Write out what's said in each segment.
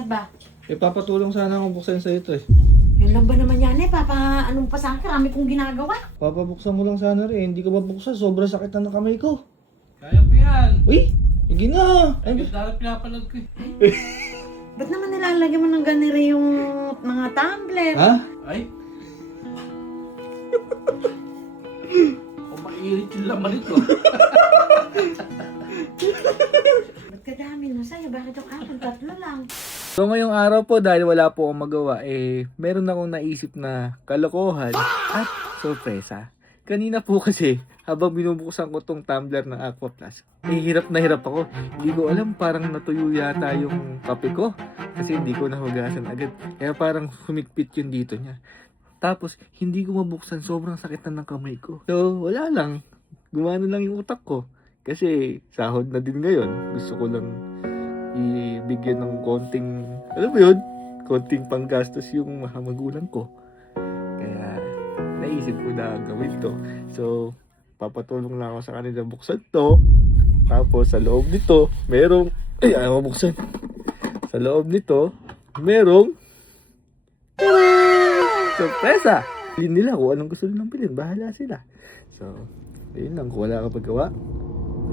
Bakit ba? Papatulong sana akong buksan sa'yo ito eh. Yun lang ba naman yan eh? Anong pa sa akin? Marami kong ginagawa. Papabuksan mo lang sana rin. Hindi ko mabuksan. Sobrang sakit na ng kamay ko. Kaya ko yan. Uy! Hindi na! Ay, Yung dahil pinapanood ko eh. Ba't naman nilalagyan mo ng ganire yung mga tumbler? ha? Ay. O mainit yung laman ito. Ba't kadami mo sa'yo? Bakit yung akin? Tatlo lang. So ngayong araw po, dahil wala po akong magawa, meron akong naisip na kalokohan at sorpresa. Kanina po kasi, habang binubuksan ko tong tumbler ng Aqua Plus, hirap na hirap ako. Hindi ko alam, parang natuyo yata yung kape ko. Kasi hindi ko nahugasan agad. Kaya parang humigpit yung dito niya. Tapos, hindi ko mabuksan, sobrang sakit na ng kamay ko. So, wala lang. Gumano lang yung utak ko. Kasi, sahod na din ngayon. Gusto ko lang ibigyan ng konting, alam mo yun, konting panggastos yung mga magulang ko. Kaya, naisip ko na gawin to. So, papatulong lang ako sa kanila buksan to. Tapos, sa loob nito, merong, ay, ayaw ko buksan. Sa loob nito, merong, sorpresa! Bilhin nila kung anong gusto nilang bilhin. Bahala sila. So, ayun lang. Kung wala ka paggawa,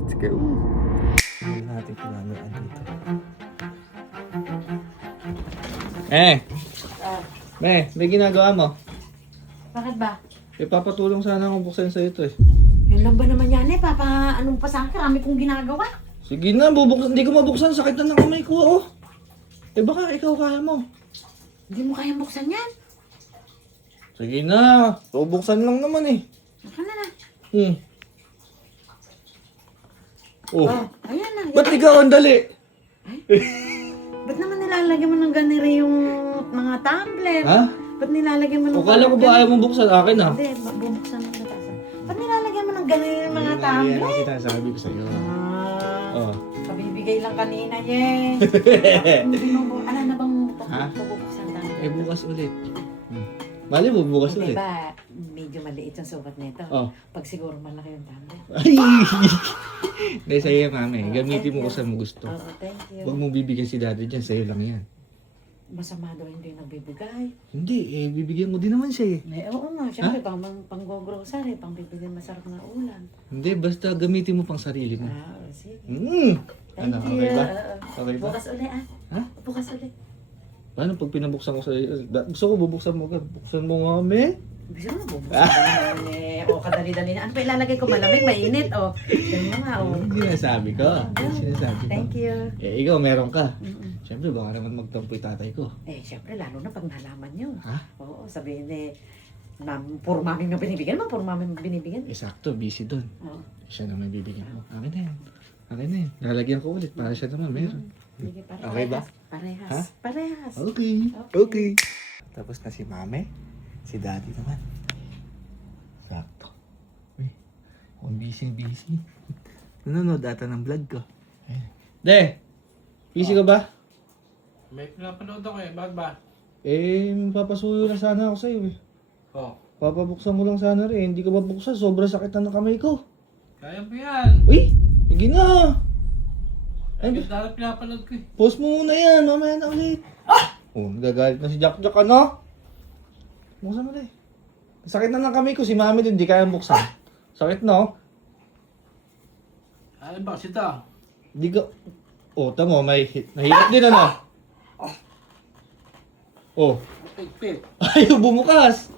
let's go. Ayun natin pinanoan dito. May ginagawa mo? Bakit ba? Papatulong sana akong buksan sa'yo ito eh. Yun lang ba naman yan eh? Anong pa sa akin? Marami kong ginagawa. Sige na, bubuksan. Hindi ko mabuksan. Sakit na ng kamay ko, oh. Baka ikaw kaya mo. Hindi mo kayang buksan yan. Sige na. Bubuksan lang naman eh. Baka na na. Oh. Ayan na. Ba't ikaw ang dali? Ba't naman nilalagyan mo ng ganire yung mga tumbler? Ha? Ba't nilalagyan mo ng... O kala ko ba ayaw mong buksan? Akin ha? Hindi, bubuksan mo na tayo. Ba't nilalagyan mo ng ganire yung mga tumbler? Yan ang sinasabi ko sa'yo. Oh. Pabibigay lang kanina, yes. Hindi mo, ala na bang Ha? pabubuksan tayo? Bukas ulit. Mali mo, bukas Hindi ulit. ba, medyo maliit yung sukat nito. Oh. Pag siguro malaki yung tumbler. Ay! Hindi, sa'yo yan, mami. Gamitin mo kung saan mo gusto. Oo, thank you. Huwag mong bibigyan si daddy dyan. Sa'yo lang yan. Masama daw hindi nagbibigay. Hindi, bibigyan mo din naman siya eh. Oo nga, syempre, pang-grocery, pang-bibigyan masarap na ulam. Hindi, basta gamitin mo pang sarili mo. Sige. Ano, Thank you. okay ba? Okay ba? Bukas ulit Ha? Bukas ulit. Paano pag pinabuksan ko sa'yo? Gusto ko bubuksan mo ka. Buksan mo nga, me. Gusto mo bubuksan ka naman eh. O, kadali-dali na. Ano pa ilalagay ko? Malamig, mainit. O, yan mo nga. O. Yung sinasabi ko. Yung sinasabi ko. Thank you. Ikaw, meron ka. Siyempre, baka naman magtampo yung tatay ko. Syempre, lalo na pag nalaman nyo. Ha? Oo, sabihin eh, puro mami mo binibigyan mo, puro mami mo binibigyan. Sakto, busy doon. Oo. Siya naman bibigyan mo. Akin na yan. Akin na yan. Lalagyan ko ulit para siya naman meron. Sige, parehas. Okay ba? Parehas. Ha? Parehas. Okay. Okay. Tapos na si mami. Si daddy naman. Sakto. Uy, kung busy. Nanonood ata ng vlog ko. Ayan. De! Busy ka ba? May pinapanood ako eh. Bakit ba? Papasuyo na sana ako sa'yo eh. Oh. Papabuksan mo lang sana rin. Hindi ko mabuksan. Sobrang sakit na ng kamay ko. Kaya ko yan. Uy! Sige na! Yung dahil pinapanood ko eh. Post mo muna yan. Mamaya na ulit. Oh, nagagalit na si Jack ano? Buksan mo rin. Sakit na ng kamay ko. Si mami din. Di kaya buksan. Sakit na oh. Ano ba kasi ito? Di ko... Oh, tamo. Nahirap din ano? Oh. Pit. Ayaw bumukas.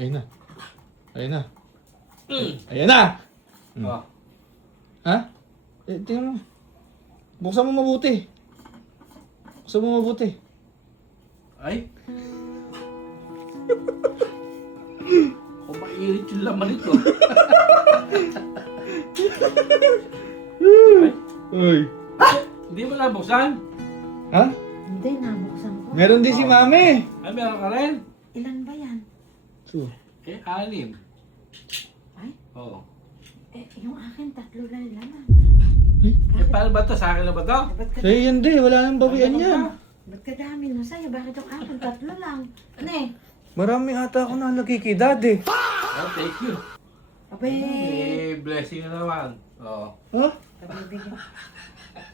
Ayun na. Ayan na. Oh. Ha? Tingnan mo. Buksan mo mabuti. Ay. O mainit yung laman ito. Uy. Hindi mo nabuksan? Ha? Hindi, nabuksan ko. Meron din si mami. Ay, meron ka rin? Ilan ba yan? Anim. Ay? Oo. Yung akin, tatlo lang laman. Paano ba ito? Sa akin na ba ito? Sa'yo yan di. Wala nang bawian yan. Ba't kadami mo sa'yo? Bakit yung akin, tatlo lang? Ne? Marami ata ako nalagay kay daddy. Oh, thank you. Abay, May blessing na naman. Oo. Ha? pabibigyan.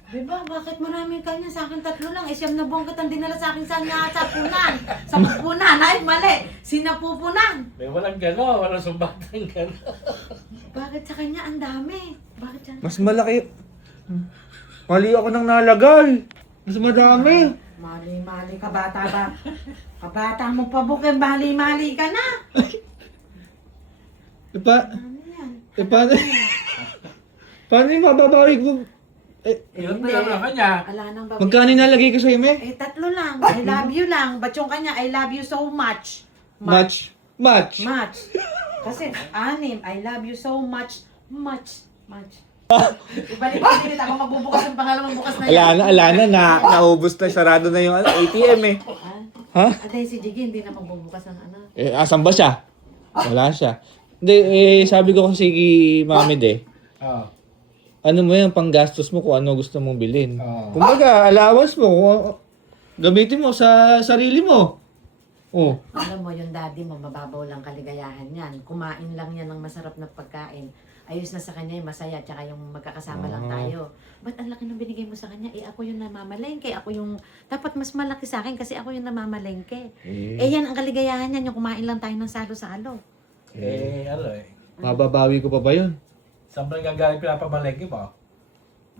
Diba, bakit maraming kanya? Sa akin 3 lang. Siyam na buwan kitang dinala sa akin sa punan. Sa punan. Ay, mali. Sinapupunan. May walang gano, walang sumbatan gano. Bakit sa kanya ang dami? Bakit siya? Mas malaki. Mali ako nang nalagay. Mas madami. Mali-mali, kabata ba? Kabata mo pa bukin, mali-mali ka na. Ano yan? Paano yung mababawi ko? Yun pa lang kanya. Ala nang babae. Magkano nalagay ko sa'yo, me? 3 lang. I love you lang. Ba't yung kanya, I love you so much. Much. Much. Kasi 6, I love you so much. Much. Ibalik ko din ako magbubukas ng pangalawang bukas na yan. Ala na, naubos na, sarado na yung ATM eh. Ha? Ate, si Jiggy hindi na magbubukas ng ano. Asan ba siya? Wala siya. Hindi, sabi ko kasi kay Mami Oo. ano mo yung panggastos mo kung ano gusto mong bilhin. Oo. Kumbaga, allowance mo, gamitin mo sa sarili mo. Oh. Alam mo, yung daddy mo, mababaw lang kaligayahan yan. Kumain lang yan ng masarap na pagkain. Ayos na sa kanya, masaya, tsaka yung magkakasama lang tayo. Ba't ang laki ng binigay mo sa kanya? Ako yung namamalengke. Ako yung, dapat mas malaki sa akin kasi ako yung namamalengke. Yan ang kaligayahan yan, yung kumain lang tayo ng salo-salo. Mababawi ko pa ba yun? Saan ba nagagaling pinapamalengke mo?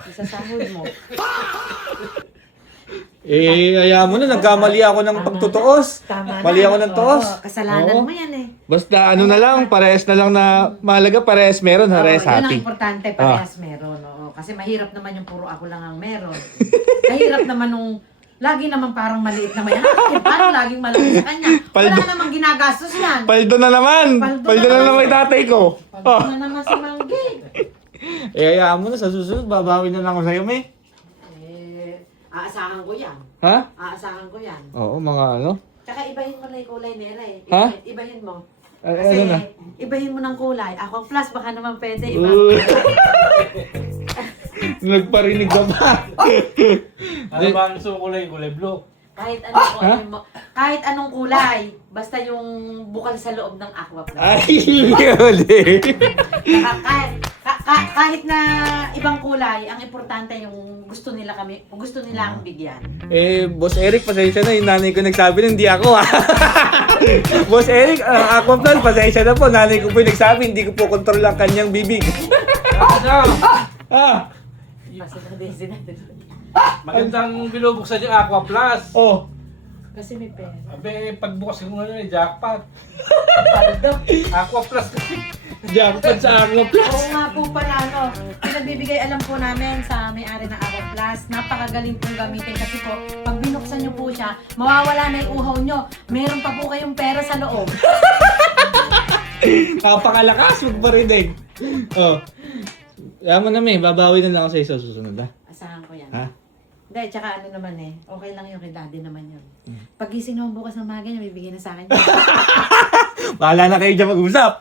Isasahod mo. Hayaan mo na, nagkamali ako ng pagtutuos. Tama Mali na. ako ng tuos. Oo, kasalanan Oo. mo yan eh. Basta ano na lang, parehas na lang na mahalaga, parehas meron, parehas Yun ang happy. importante, parehas meron. Oo. Kasi mahirap naman yung puro ako lang ang meron. Mahirap naman nung lagi naman parang maliit naman yan. Parang laging malaki sa kanya. Wala Paldo. namang ginagastos yan. Paldo na naman! Paldo na naman yung tatay ko. Pag na naman si Manggi. Hayaan mo na, sa susunod, babawi na lang ako sa'yo, me. Aasahan ko yan. Ha? Aasahan ko yan. Oo, mga ano. Tsaka ibahin mo na yung kulay nila eh. Ha? Ibahin mo. Ano Kasi na? ibahin mo ng kulay. Ako plus baka naman pwede. Iba. Nagparinig ka pa. Ano ba ang gusto mo kulay? Kulay blue. Kahit anong kulay mo. Kahit anong kulay. Basta yung bukal sa loob ng aqua plus. Ay, yun eh. Kahit na ibang kulay, ang importante yung gusto nila ang bigyan. Boss Eric, pasensya na. Yung nanay ko nagsabi na, hindi ako ah. Boss Eric, ako plan, pasensya na po. Nanay ko po yung nagsabi, hindi ko po kontrol ang kanyang bibig. Ano? Ah, Kasi na-busy natin. Magandang binubuksan yung Aqua Plus. oh. Kasi may pera. Abe, pagbukas mo na yung jackpot. Paldo. Aqua Plus kasi. Jackpot sa Aqua Oo Plus. nga po pala, no. Pinagbibigay alam po namin sa may-ari ng Aqua Plus. Napakagaling pong gamitin kasi po, pag binuksan nyo po siya, mawawala na yung uhaw nyo. Meron pa po kayong pera sa loob. Napakalakas, magparinig. Oh. Yaman na may, babawi na lang ako sa isa susunod ha. Asahan ko yan. Ha? Hindi, tsaka ano naman eh. Okay lang yung kay daddy naman yun. Pag gising naman bukas ng maga niya, bibigyan na sa akin. Bahala na kayo dyan mag-usap.